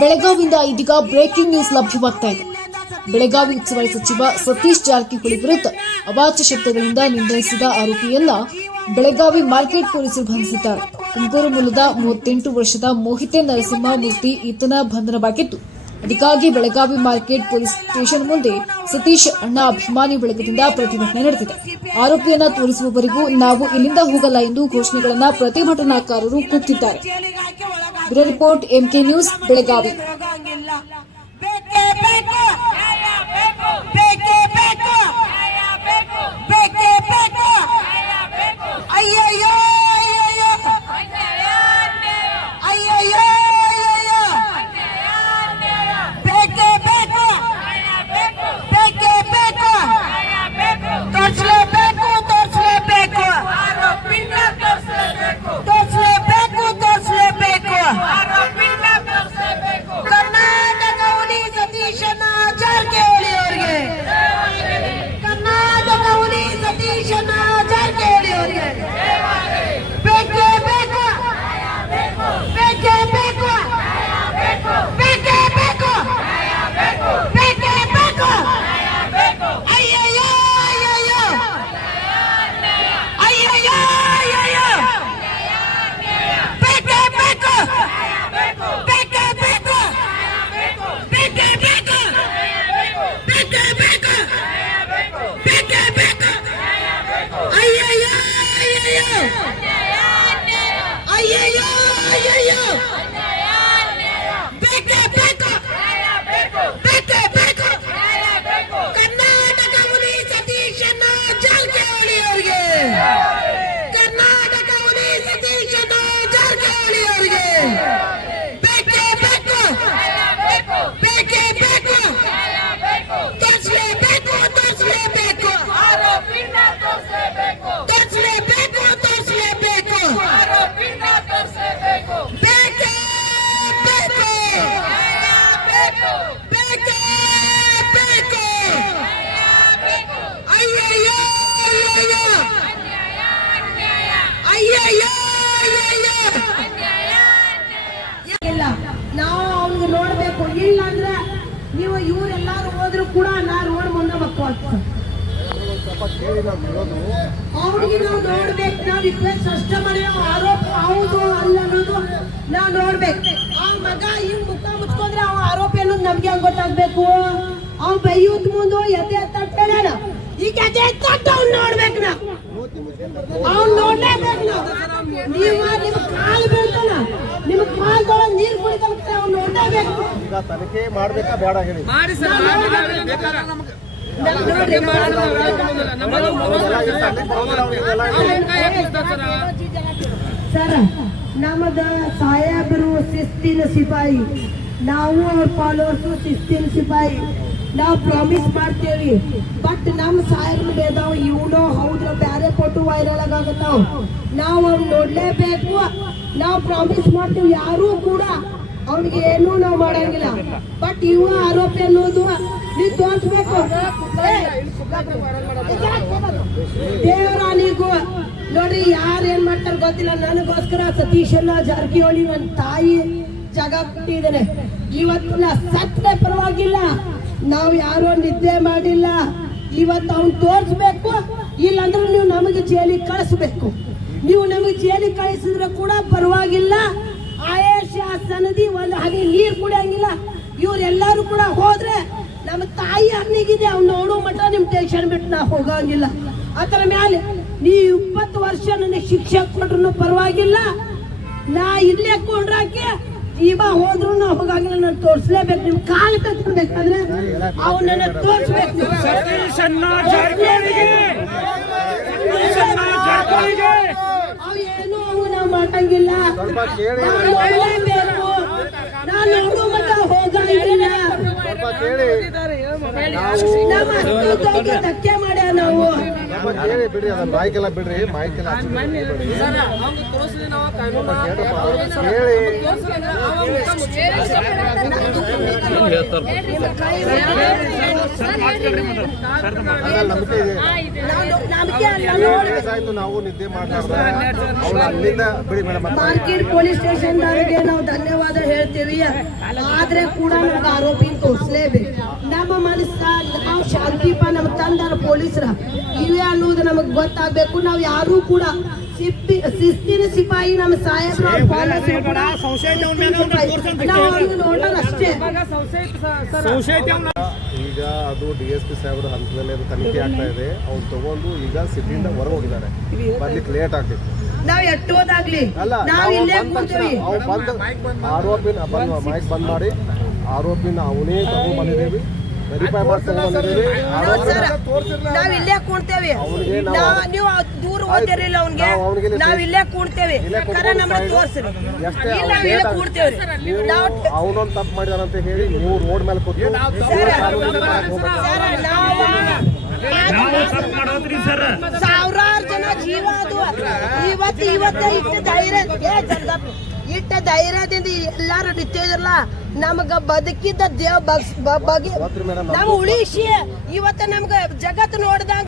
ಬೆಳಗಾವಿಯಿಂದ ಇದೀಗ breaking news ಲಭ್ಯವಾಗ್ತಾ ಇದೆ. ಬೆಳಗಾವಿ ಉಸ್ತುವಾರಿ ಸಚಿವ ಸತೀಶ್ ಜಾರಕಿಹೊಳಿ ವಿರುದ್ಧ ಅವಾಚ್ಯ ಶಬ್ದಗಳಿಂದ ನಿರ್ಣಯಿಸಿದ ಆರೋಪಿಯನ್ನ ಬೆಳಗಾವಿ ಮಾರ್ಕೆಟ್ ಪೊಲೀಸರು ಬಂಧಿಸಿದ್ದಾರೆ. ತುಮಕೂರು ಮೂಲದ ಮೂವತ್ತೆಂಟು ವರ್ಷದ ಮೋಹಿತೆ ನರಸಿಂಹ ಮೂರ್ತಿ ಈತನ ಬಂಧನವಾಗಿದ್ದು, ಅದಕ್ಕಾಗಿ ಬೆಳಗಾವಿ ಮಾರ್ಕೆಟ್ ಪೊಲೀಸ್ ಸ್ಟೇಷನ್ ಮುಂದೆ ಸತೀಶ್ ಅಣ್ಣ ಅಭಿಮಾನಿ ಬಳಗದಿಂದ ಪ್ರತಿಭಟನೆ ನಡೆದಿದೆ. ಆರೋಪಿಯನ್ನ ತೋರಿಸುವವರೆಗೂ ನಾವು ಇಲ್ಲಿಂದ ಹೋಗಲ್ಲ ಎಂದು ಘೋಷಣೆಗಳನ್ನ ಪ್ರತಿಭಟನಾಕಾರರು ಕೂಗ್ತಿದ್ದಾರೆ. Bureau report MK news Belagavi ಇಲ್ಲ ಅಂದ್ರೆ ನೀವು ಇವರೆಲ್ಲಾರು ಹೋದ್ರು ಕೂಡ ನಾ ರೋಡ್ ಮುಂದೆ ಮಕ್ಕಳು ಅವ್ರಿಗೆ ನಾವು ನೋಡ್ಬೇಕು. ನಾವು ರಿಕ್ವೆಸ್ಟ್ ಅಷ್ಟೇ ಮಾಡಿ ಆರೋಪ ಹೌದು ಅಲ್ಲ ಅನ್ನೋದು ನಾವು ನೋಡ್ಬೇಕು. ಆ ಮಗ ಹಿಂಗ್ ಮುಖ ಮುಚ್ಕೊಂಡ್ರೆ ಅವ ಆರೋಪ ಅನ್ನೋದು ನಮ್ಗೆ ಹಂಗ್ ಗೊತ್ತಾಗ್ಬೇಕು? ಅವ್ ಬೈಯೂತ್ ಮುಂದೆ ಎದೆ ತಟ್ಟಣ ಈಗ ಎದೆ ತಟ್ಟ ಅವ್ನ್ ನೋಡ್ಬೇಕು ನಾವು ಅವ್ನ್ ನೋಡ್ಲೇಬೇಕು ನಾವು ನೀವು ನಿಮ್ ಕಾಲ್ ಬೀಳ್ತಾನ ನಿಮ್ ಕಾಲ್ದೊಳಗ್ ನೀರ್ ಕುಡಿತಾನ ಅವ್ನ್ ತನಿಖೆ ಮಾಡ್ಬೇಕಾ ಬೇಡ ಹೇಳಿ. ಮಾಡಿ ಸರ್ ಸರ್. ನಮದ ಸಾಹೇಬರು ಶಿಸ್ತಿನ ಸಿಪಾಯಿ. ನಾವು ಅವ್ರ ಫಾಲೋವರ್ಸು ಶಿಸ್ತಿನ ಸಿಪಾಯಿ. ನಾವು ಪ್ರಾಮಿಸ್ ಮಾಡ್ತೇವಿ. ಬಟ್ ನಮ್ಮ ಸಾಹೇಬ್ರು ಬೇದಾವ್ ಇವನು ಹೌದ್ರ ಬ್ಯಾರೆ ಫೋಟೋ ವೈರಲ್ ಆಗತ್ತಾವ್. ನಾವು ಅವ್ನ ನೋಡ್ಲೇಬೇಕು. ನಾವು ಪ್ರಾಮಿಸ್ ಮಾಡ್ತೀವಿ ಯಾರೂ ಕೂಡ. ಅವ್ನಿಗೆ ಏನೂ ನಾವು ಮಾಡಂಗಿಲ್ಲ. ಬಟ್ ಇವ ಆರೋಪಿ ಅನ್ನೋದು ನೀವು ತೋರಿಸ್ಬೇಕು. ದೇವರಾಣಿಗೂ ನೋಡ್ರಿ, ಯಾರು ಏನ್ ಮಾಡ್ತಾರ ಗೊತ್ತಿಲ್ಲ. ನನಗೋಸ್ಕರ ಸತೀಶನ್ನ ಜಾರಕಿಹೊಳಿ ನನ್ನ ತಾಯಿ ಜಾಗ ಕೊಟ್ಟಿದ್ದೇನೆ ಇವತ್ತು ನಾ ಸತ್ತರೆ ಪರವಾಗಿಲ್ಲ. ನಾವು ಯಾರೋ ನಿದ್ದೆ ಮಾಡಿಲ್ಲ. ಇವತ್ತು ಅವ್ನು ತೋರಿಸ್ಬೇಕು. ಇಲ್ಲಾಂದ್ರೆ ನೀವು ನಮಗೆ ಜೈಲಿಗೆ ಕಳಿಸ್ಬೇಕು. ನೀವು ನಮಗೆ ಜೈಲಿಗೆ ಕಳಿಸಿದ್ರೆ ಕೂಡ ಪರವಾಗಿಲ್ಲ. ಆಯೇಷ ಸನದಿ ಒಂದು ಹನಿ ನೀರು ಕುಡಿಯಂಗಿಲ್ಲ. ಇವರೆಲ್ಲರೂ ಕೂಡ ಹೋದ್ರೆ ನಮ್ಮ ತಾಯಿ ಅನ್ನಿಗಿದೆ ಅವ್ನು ನೋಡೋ ಮಟ್ಟ ನಿಮ್ ಟೆನ್ಷನ್ ಬಿಟ್ಟು ನಾ ಹೋಗಂಗಿಲ್ಲ. ಅದರ ಮೇಲೆ ನೀ ಇಪ್ಪತ್ತು ವರ್ಷ ನನಗೆ ಶಿಕ್ಷೆ ಕೊಟ್ರು ಪರವಾಗಿಲ್ಲ. ನಾ ಇಲ್ಲೇ ಕೊಂಡ್ರಾಕೆ ಇವ ಹೋದ್ರು ನಾ ಹೋಗಂಗಿಲ್ಲ, ನಾನು ತೋರಿಸ್ಲೇಬೇಕು, ನಿಮ್ ಕಾಲ್ ಕತ್ಬೇಕಾದ್ರೆ ಅವ್ನ ತೋರಿಸ್ಬೇಕು. ಕೇಳಿ. ನಾನು ನೋಡೋ ಮಟ್ಟ ಹೋಗಂಗಿಲ್ಲ ನಮ್ಮ ಅಸ್ತಿತ್ವಕ್ಕೆ ಬಿಡ್ರಿ ಅದನ್ನ ಮಾಹಿಕೆಲ್ಲ ಬಿಡ್ರಿ ಆಮೇಲೆ ನಂಬಿಕೆ ಇದೆ. ನಾವು ಆಯ್ತು ನಿದ್ದೆ ಮಾಡ್ಲಾರ್ದ ಅವ್ರು ಅಲ್ಲಿಂದ ಬಿಡಿ ಮೇಡಮ್ ಮಾರ್ಕೆಟ್ ಪೊಲೀಸ್ ಸ್ಟೇಷನ್ ಅವರಿಗೆ ನಾವು ಧನ್ಯವಾದ ಹೇಳ್ತೀವಿ. ಆದ್ರೆ ಕೂಡ ನಮ್ಗೆ ಆರೋಪಿ ತೋರಿಸ್ಲೇಬೇಕು. ನಮ್ಮ ಮನಸ್ಸ ನಾವು ಶಾಂತಿಪ ನಮ್ಮ ತಂದಾರ ಪೊಲೀಸರ. ಇವೆ ಅನ್ನೋದು ನಮಗ್ ಗೊತ್ತಾಗ್ಬೇಕು. ನಾವ್ ಯಾರು ಕೂಡ ಸಿಪ್ಪಿ ಶಿಸ್ತಿನ ಸಿಪಾಯಿ ನಮ್ಮ ಸಾಹೇಬ್ರು ಅಷ್ಟೇ. ಈಗ ಅದು ಡಿ ಎಸ್ ಪಿ ಸಾಹೇಬ್ರ ಹಂತದಲ್ಲಿ ಅದು ತನಿಖೆ ಆಗ್ತಾ ಇದೆ. ಅವ್ರು ತಗೊಂಡು ಈಗ ಸಿಟಿಯಿಂದ ಹೊರಗೆ ಹೋಗಿದ್ದಾರೆ. ಬರ್ಲಿಕ್ಕೆ ಲೇಟ್ ಆಗ್ತಿತ್ತು. ನಾವ್ ಎಟ್ಟೋದಾಗ್ಲಿ. ನಾವ್ ಇಲ್ಲೇ ಆರೋಪಿನ ಮೈಕ್ ಬಂದ್ ಮಾಡಿ ಆರೋಪಿನ ಅವನೇ ತಗೊಂಡ್ಬಂದಿದ್ದೀವಿ ವೆರಿಫೈ ನಾವ್? ಸರ್, ನಾವ್ ಇಲ್ಲೇ ಕೂಡ್ತೇವೆ ನಾವು- ನೀವು ದೂರ ಓದಿರಿಲ್ಲ ಅವ್ನ್ಗೆ. ನಾವು ಇಲ್ಲೇ ಕೂಡ್ತೇವೆ ಕರ ನಮ್ಮನ್ನ ತೋರ್ಸ್ರಿ. ಇಲ್ಲ ಅವ್ನು ನಾವ್ ಇಲ್ಲೇ ಕೂಡ್ತೇವ್ರಿ ನೀವು ಅವನೊಂದು ತಪ್ಪು ಮಾಡಿದಾನಂತ ಹೇಳಿ ನೀವು ರೋಡ್ ಮೇಲೆ ಕೂತು ಸರ್, ನಾವು ಸಾವಿರಾರು ಜನ ಜೀವ ಅದು. ಇವತ್ತು ಇವತ್ತ ಇಷ್ಟು ಧೈರ್ಯ ಇಟ್ಟ ಧೈರ್ಯದಿಂದ ಎಲ್ಲಾರು ನಿಂತಿದ್ರಲ್ಲ ನಮಗ ಬದುಕಿದ್ದ ದೇವ್ ಬಗ್ ಬ- ಬಗೆ ನಮ್ ಉಳಿಸಿ. ಇವತ್ತ ನಮ್ಗ ಜಗತ್ ನೋಡ್ದಂಗ